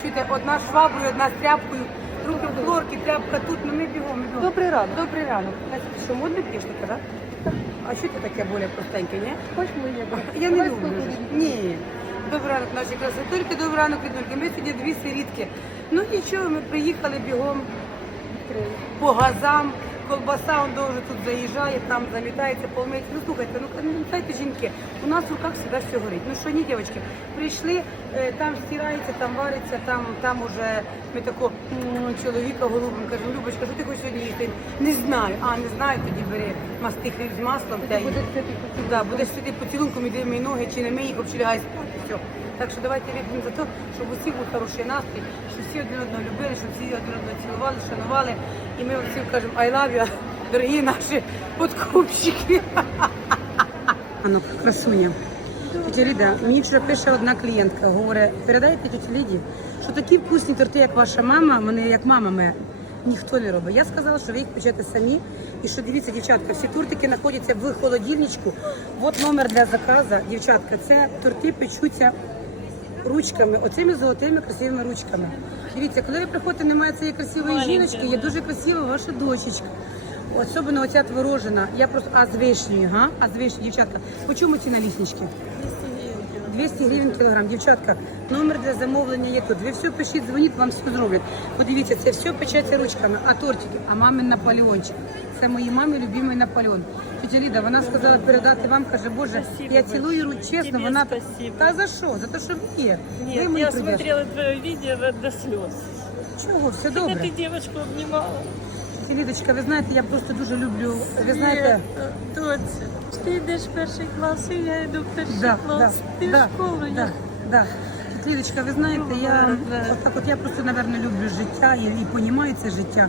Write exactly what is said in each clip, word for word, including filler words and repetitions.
Чуєте, одна шваброю, одна з тряпкою, руки в хлорки, тряпка тут, ну ми бігом, ми бігом. Добрий ранок. Добрий ранок. Настя, ти що, модно п'єш таке, так? А що ти таке більш простеньке, ні? Хочеш мені? Я не люблю. вже. Ні. Добрий ранок, наші красотульки, добрий ранок, ріднульки. Ми сьогодні дві сирітки. Ну нічого, ми приїхали бігом по газам. Колбаса, он дуже тут заїжджає, там замітається, полмиється. Ну слухайте, ну знаєте, жінки, у нас в руках завжди все горить. Ну що ні, дівчатки, прийшли, там стирається, там вариться, там там уже ми тако м, чоловіка голубим кажемо, Любочка, що ти хочеш сьогодні їсти? Не знаю. А, не знаю, тоді бери масти хліб з маслом. Та й да, будеш сидіти поцілунком, іди мої ноги, чи не миї, чи лягай спати. Все. Так що давайте вип'ємо за те, щоб усі був хороший настрій, щоб всі один одного любили, щоб всі один одного цілували, шанували. І ми всім кажемо I love you, дорогі наші подкупщики. Ану, красуня. Тетя Ліда, мені вчора пише одна клієнтка, говорить, передайте тетя Ліді, що такі вкусні торти, як ваша мама, мене як мама моя, ніхто не робить. Я сказала, що ви їх печете самі. І що дивіться, дівчатка, всі тортики знаходяться в холодильничку. От номер для заказу. Дівчатка, це торти печуться ручками, оцими золотими красивими ручками. Дивіться, коли ви приходите, немає цієї красивої жіночки, є дуже красива ваша дочечка. Особливо оця творожина. Я просто, а з вишнею, га? А з вишнею, дівчатка. По чому ці наліснички? двісті гривень кілограм. Дівчатка, номер для замовлення є тут. Ви все пишіть, дзвоніть, вам все зроблять. Подивіться, це все печеться ручками, а тортики, а мамин Наполеончик. Це моїй мамі любимий Наполеон. Тетя Ліда, вона сказала передати вам, каже, Боже, спасибо я цілую руку, чесно, Тебе вона... спасибо. Та за що? За те, що ви є. Нет, ви мені я прийдеш. смотрела твое видео до слез. Чого, все Когда добре. ты девочку обнимала. Тетя Лідочка, ви знаєте, я просто дуже люблю, ви знаєте... Доця, ти йдеш в перший клас, і я йду в перший Да, клас. да, Ти да, в школу да, йдеш. да. Лідочка, ви знаєте, я отак от я просто, напевно, люблю життя і, і розумію це життя.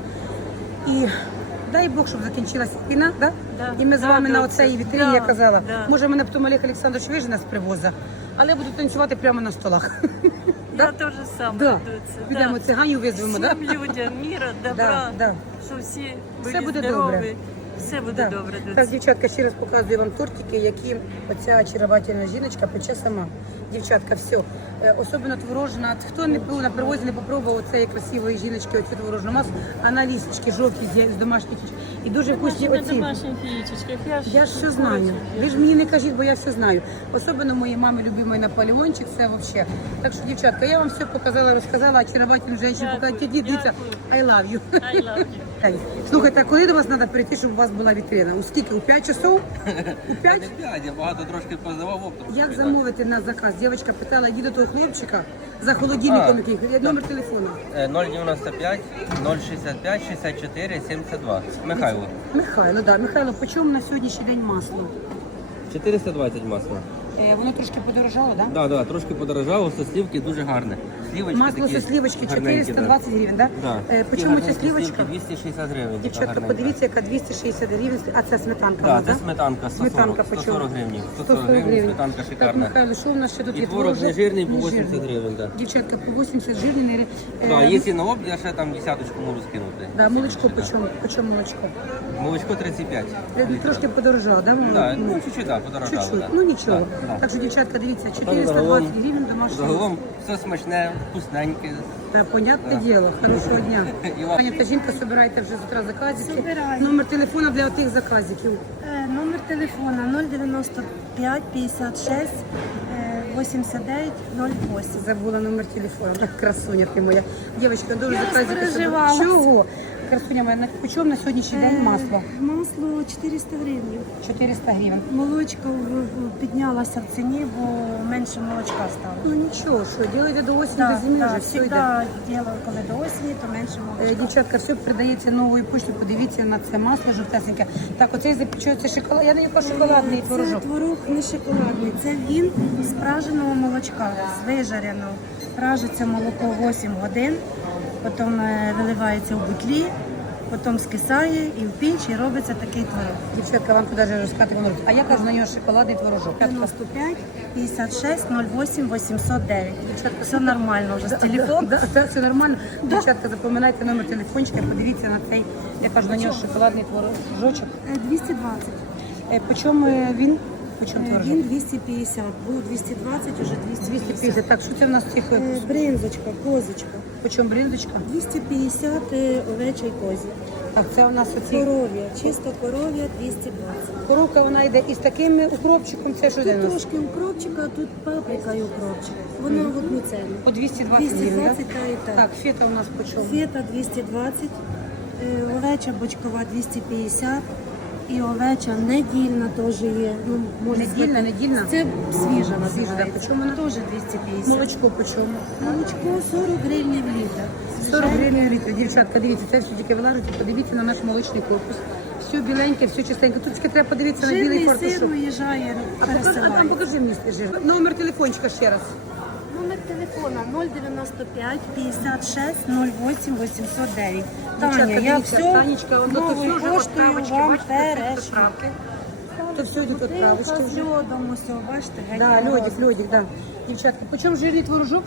І дай Бог, щоб закінчилася війна, да? Да. І ми з Да, вами на доця. оцей вітрині, Да, я казала, да. може мене потім Олег Олександрович вижене з привоза, але я буду танцювати прямо на столах. Я теж саме, Да. доця. Підемо циганю визвемо, да? Всім людям міра, добра, Да, да. щоб всі Все були буде здорові. добре. Все буде Да. добре, доця. Так, дівчатка, ще раз показую вам тортики, які оця очаровательна жіночка пече сама. Дівчатка, все. Е, Особливо творожна. Хто не був на привозі, не попробував цієї красивої жіночки, оцю творожну масу, а на лісочки жовті з з домашніх яєць. І дуже вкусні На оці. домашніх яєчечках. Я ж, Я ж все знаю. Ви ж мені не кажіть, бо я все знаю. Особливо моїй мамі любимий Наполеончик, це взагалі. Так що, дівчатка, я вам все показала, розказала, очаровательну жінку. Дякую, Показати, дивіться, I love you. I love you. Так, слухайте, а коли до вас треба прийти, щоб у вас була вітрина? У скільки? У п'ять часов? У п'ять? Не п'ять, я багато трошки позивав оптом. Як замовити на заказ? Дівчинка питала, їде до того хлопчика за холодильником, А, який номер телефону. ноль дев'яносто п'ять ноль шістдесят п'ять шістдесят чотири сімдесят два. Михайло. Михайло, да. Михайло, по чому на сьогоднішній день масло? чотириста двадцять масло. Е, воно трошки подорожало, так? Да, да, трошки подорожало, со слівки дуже гарне. Слівочки Масло такі зі слівочки гарненькі, чотириста двадцять гривень, так? Да. Е, по Такі чому ця гарненькі слівочка? слівки двісті шістдесят гривень. така Дівчатка, гарненька. подивіться, яка двісті шістдесят гривень. А це сметанка, Да, вона, це да? сметанка сто сорок, Сметанка по сто чому? сорок гривень. сто сорок гривень. Сметанка Так, шикарна. Михайло, що у нас ще тут І є? творог Творожок? нежирний по Нежирний. вісімдесят гривень. Да. Дівчатка, по вісімдесят жирний. Е, Да, якщо на опт, я ще там десяточку можу скинути. Да, молочко Да. по чому? По чому молочко? Молочко тридцять п'ять. Е, Трошки подорожало, да? воно? Да, ну чуть-чуть, да, подорожало. Чуть-чуть, да. ну нічого. Да, да. Так що, дівчатка, дивіться, Потім чотириста загалом- двадцять гривень домашнього. Загалом все смачне, вкусненьке. Е, Понятне Да. діло, хорошого дня. І вам. Пані та жінка, збираєте вже з утра заказики. Собираю. Номер телефону для отих заказиків. Е, Номер телефона ноль дев'яносто п'ять п'ятдесят шість е, вісімдесят дев'ять нуль вісім. Забула номер телефону. Красуня ти моя. Дівчатка, дуже Я заказики. розпереживалась. Чого? Красуня моя, на- по чому на сьогоднішній день масло? Масло чотириста гривень. чотириста гривень. Молочко в- в- піднялося в ціні, бо менше молочка стало. Ну нічого, що, ділайте до осені, Так, до зими вже так, все йде. завжди діло, коли до осені, то менше Е, молочка. Дівчатка, все передається новою поштою, подивіться на це масло жовтесеньке. Так, оцей запечується шоколад. Я не кажу шоколадний Це творожок. творог не шоколадний, це він з праженого молочка, з вижареного. Пражиться молоко вісім годин, потім е, виливається в бутлі, потім скисає і в піч, і робиться такий творог. Дівчатка, вам туди же розказати воно. А я кажу на нього шоколадний творожок. дев'яносто п'ять п'ятдесят шість нуль вісім вісімсот дев'ять. Все нормально вже з телефону. Да, да, все нормально. Дівчатка, запам'ятайте номер телефончика, подивіться на цей, я кажу на нього шоколадний творожочок. Е, двісті двадцять. Е, По чому е, він? почем Е, творожок? Він двісті п'ятдесят, був двісті двадцять, уже двісті двісті п'ятдесят. п'ятдесят. Так, що це в нас цих? Е, Бринзочка, козочка. Почем бріндочка? двісті п'ятдесят е, овеча і козі. Так, це у нас оці. Коров'я, чисто коров'я двісті двадцять. Коровка, вона йде із таким укропчиком, це що Тут йде у нас? трошки укропчика, тут паприка і укропчик. Воно в одну ціну. По двісті двадцять двісті гривень, двадцять да? та і так. Так, фета у нас почем? Фета двісті двадцять, е, овеча бочкова двісті п'ятдесят і овеча недільна теж є. Ну, можна Недільна, сказати, недільна? Це свіжа називається. Свіжа, да. Почому вона? Теж двісті п'ятдесят. Молочко почому? Молочко сорок гривень в літр. сорок гривень літр. Дівчатка, дивіться, це все тільки вилажуть, подивіться на наш молочний корпус. Все біленьке, все чистеньке. Тут тільки треба подивитися на білий Жирний сир фартушок. виїжджає, А покажи, а там пересилає. покажи мені жир. Номер телефончика ще раз. Номер телефона нуль дев'яносто п'ять п'ятдесят шість нуль вісім вісімсот дев'ять. Таня, Дівчатка, я дивіться, все Танечка, он, то новою все вже поштою відправочки, вам бачите, це перешлю. відправки. То все йдуть відправочки З вже. льодом, усе, бачите, геть Да, мороз. льодик, льодик, да. Дівчатка, по чому жирний творожок?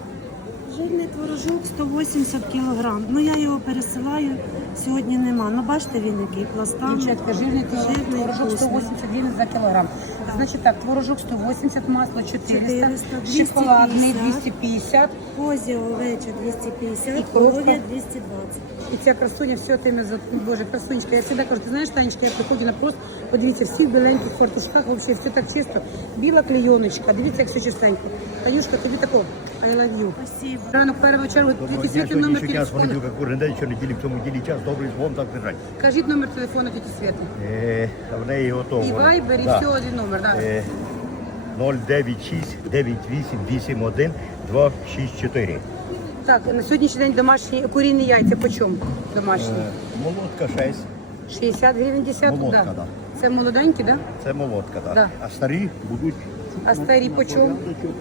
Жирний творожок сто вісімдесят кілограм. Ну я його пересилаю, сьогодні нема. Ну бачите, він який пластами. Дівчатка, жирний творожок, Жирний, творожок сто вкусний. вісімдесят гривень за кілограм. Значить так, творожок сто вісімдесят, масло чотириста, чотириста, двісті шоколадний п'ятдесят. двісті п'ятдесят. Козі овеча двісті І п'ятдесят, коровка? коров'я двісті двадцять. І ця красуня все тими за Боже, красунечка. Я завжди кажу, ти знаєш, Танечка, я приходжу на пост, подивіться, всі в біленьких фартушках, взагалі все так чисто. Біла клейоночка, дивіться, як все чистенько. Танюшка, тобі тако, I love you. Спасибо. Ранок першого чергу, Доброго тільки дня, світи номер сьогодні час, телефону. понеділка, кожен день, щонеділі, в цьому ділі час, добрий звон, так держать. Кажіть номер телефону тіті Світи. Е, в неї готово. І вайбер, і Да. все один номер, так. Е, нуль дев'ять шість дев'ять вісім вісім один два шість чотири. Так, на сьогоднішній день домашні курінні яйця по чому домашні? Е, молодка шість, шістдесят гривень десяток, молодка, да. да. Це молоденькі, да? Це молодка, так. Да. А старі будуть А старі по чому?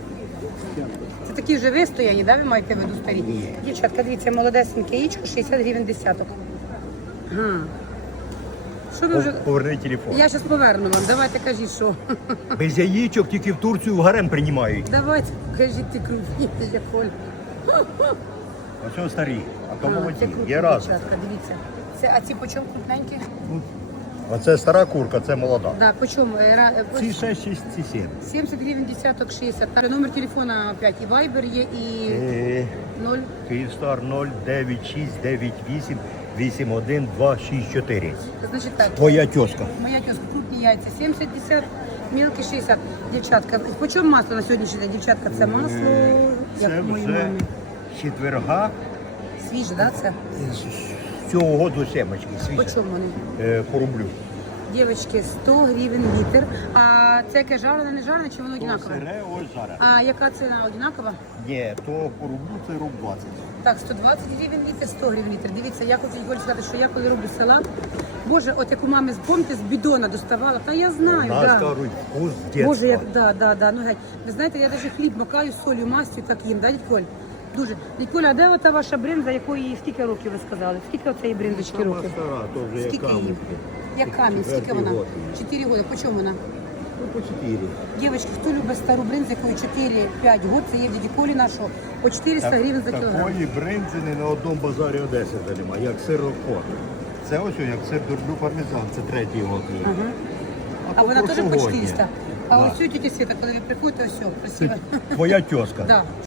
Це такі вже вистояні, да, ви маєте в виду старі? Ні. Дівчатка, дивіться, молодесеньке яєчко, шістдесят гривень десяток. Ага. Що ви вже... поверни телефон. Я зараз поверну вам, давайте кажіть, що. Без яєчок тільки в Турцію в гарем приймають. Давайте, кажіть, ти крупні, як Оль. Ось старі, а то А, це молоді. крупні, Є раз. дівчатка, дивіться. Це, а ці по чому крупненькі? Оце стара курка, це молода. Да, по чому? Е, ра- е, по- Ці шість, ці ці сім. сімдесят гривень десяток, шістдесят. Так, номер телефона опять і вайбер є, і Е, ноль. Київстар нуль дев'ять шість дев'ять вісім вісім один два шість чотири. Значить так, Твоя тезка. моя тезка, крупні яйця сімдесят десят, мілкі шістдесят. Дівчатка, по чому масло на сьогоднішній день? Дівчатка, це масло, як Це в моїй вже мамі. четверга Свіже, да, це? з цього году семечки По свіже. чому вони? Е, по рублю. Дівчатки, сто гривень літр. А це яке жарене, не жарене, чи воно То однакове? сире, ось зараз. А яка ціна однакова? Ні, то по рублю це руб двадцять. Так, сто двадцять гривень літр, сто гривень літр. Дивіться, я хочу Ніколі сказати, що я коли роблю салат, Боже, от яку мами з помните, з бідона доставала, та я знаю, Нас да. кажуть, вкус дітства. Боже, як, да, да, да, ну геть. Ви знаєте, я навіть хліб макаю солью, мастю, так їм, да, Ніколь? Дуже. Ніколя, а де ота ваша бринза, якої їй скільки років ви сказали? Скільки оцеї бринзочки Сама років? стара, то вже Скільки яка їй? муки. Як камінь, скільки Четвертий вона? год. Чотири роки. По чому вона? Ну, по чотири. Дівчатки, хто любить стару бринзу, якої чотири-п'ять років, це є в дяді Колі нашого, по чотириста гривень за кілограм. Такої бринзи не на одному базарі Одеси немає, як сир Рокфор. Це ось як сир дурблю пармезан, це третій год. А то вона теж по прошлогоднє. чотириста. А Да. ось цю тітя Світа, коли ви приходите, ось все, красиво. Твоя тезка. Да.